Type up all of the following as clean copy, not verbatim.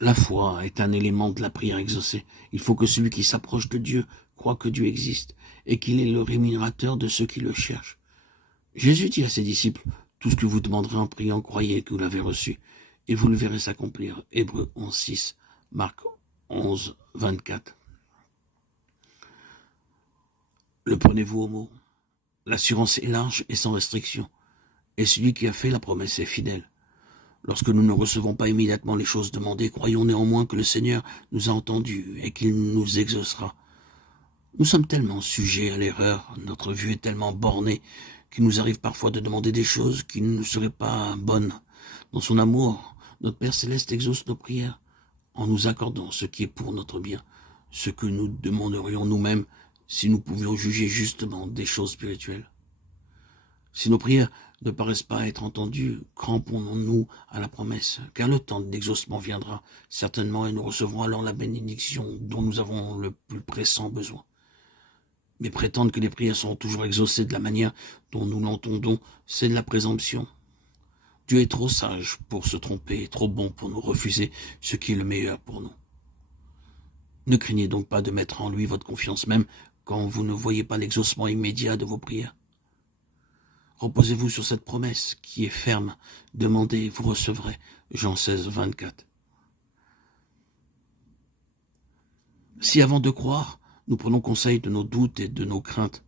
La foi est un élément de la prière exaucée. Il faut que celui qui s'approche de Dieu croit que Dieu existe et qu'il est le rémunérateur de ceux qui le cherchent. Jésus dit à ses disciples, « Tout ce que vous demanderez en priant, croyez que vous l'avez reçu, et vous le verrez s'accomplir. » Hébreux 11, 6, Marc 11, 24. Le prenez-vous au mot? L'assurance est large et sans restriction, et celui qui a fait la promesse est fidèle. Lorsque nous ne recevons pas immédiatement les choses demandées, croyons néanmoins que le Seigneur nous a entendus et qu'il nous exaucera. Nous sommes tellement sujets à l'erreur, notre vue est tellement bornée qu'il nous arrive parfois de demander des choses qui ne seraient pas bonnes. Dans son amour, notre Père Céleste exauce nos prières en nous accordant ce qui est pour notre bien, ce que nous demanderions nous-mêmes si nous pouvions juger justement des choses spirituelles. Si nos prières ne paraissent pas être entendues, cramponnons-nous à la promesse, car le temps de l'exaucement viendra certainement et nous recevrons alors la bénédiction dont nous avons le plus pressant besoin. Mais prétendre que les prières seront toujours exaucées de la manière dont nous l'entendons, c'est de la présomption. Dieu est trop sage pour se tromper et trop bon pour nous refuser ce qui est le meilleur pour nous. Ne craignez donc pas de mettre en lui votre confiance même quand vous ne voyez pas l'exaucement immédiat de vos prières. Reposez-vous sur cette promesse qui est ferme. Demandez, vous recevrez. Jean 16, 24. Si avant de croire, nous prenons conseil de nos doutes et de nos craintes,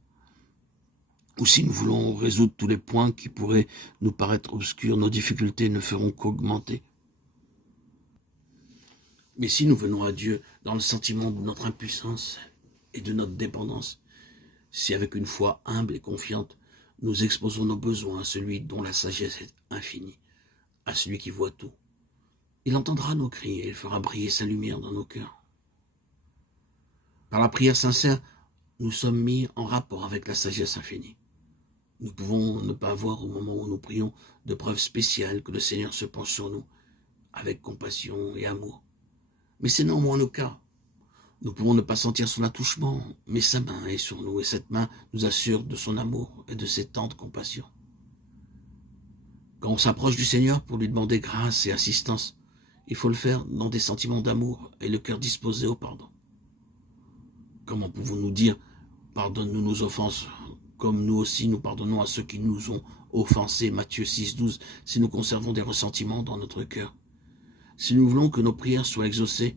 ou si nous voulons résoudre tous les points qui pourraient nous paraître obscurs, nos difficultés ne feront qu'augmenter. Mais si nous venons à Dieu dans le sentiment de notre impuissance et de notre dépendance, si avec une foi humble et confiante, nous exposons nos besoins à celui dont la sagesse est infinie, à celui qui voit tout, il entendra nos cris et il fera briller sa lumière dans nos cœurs. Par la prière sincère, nous sommes mis en rapport avec la sagesse infinie. Nous pouvons ne pas voir au moment où nous prions de preuves spéciales que le Seigneur se penche sur nous avec compassion et amour. Mais c'est néanmoins le cas. Nous pouvons ne pas sentir son attouchement, mais sa main est sur nous et cette main nous assure de son amour et de ses tendres compassions. Quand on s'approche du Seigneur pour lui demander grâce et assistance, il faut le faire dans des sentiments d'amour et le cœur disposé au pardon. Comment pouvons-nous dire « Pardonne-nous nos offenses » comme nous aussi nous pardonnons à ceux qui nous ont offensés, Matthieu 6, 12, si nous conservons des ressentiments dans notre cœur. Si nous voulons que nos prières soient exaucées,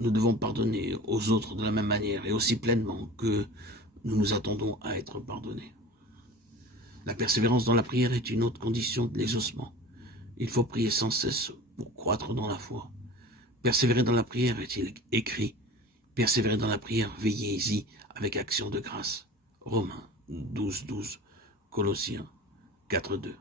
nous devons pardonner aux autres de la même manière et aussi pleinement que nous nous attendons à être pardonnés. La persévérance dans la prière est une autre condition de l'exaucement. Il faut prier sans cesse pour croître dans la foi. Persévérer dans la prière est-il écrit. Persévérer dans la prière, veillez-y avec action de grâce. Romains 12, 12, Colossiens 4, 2.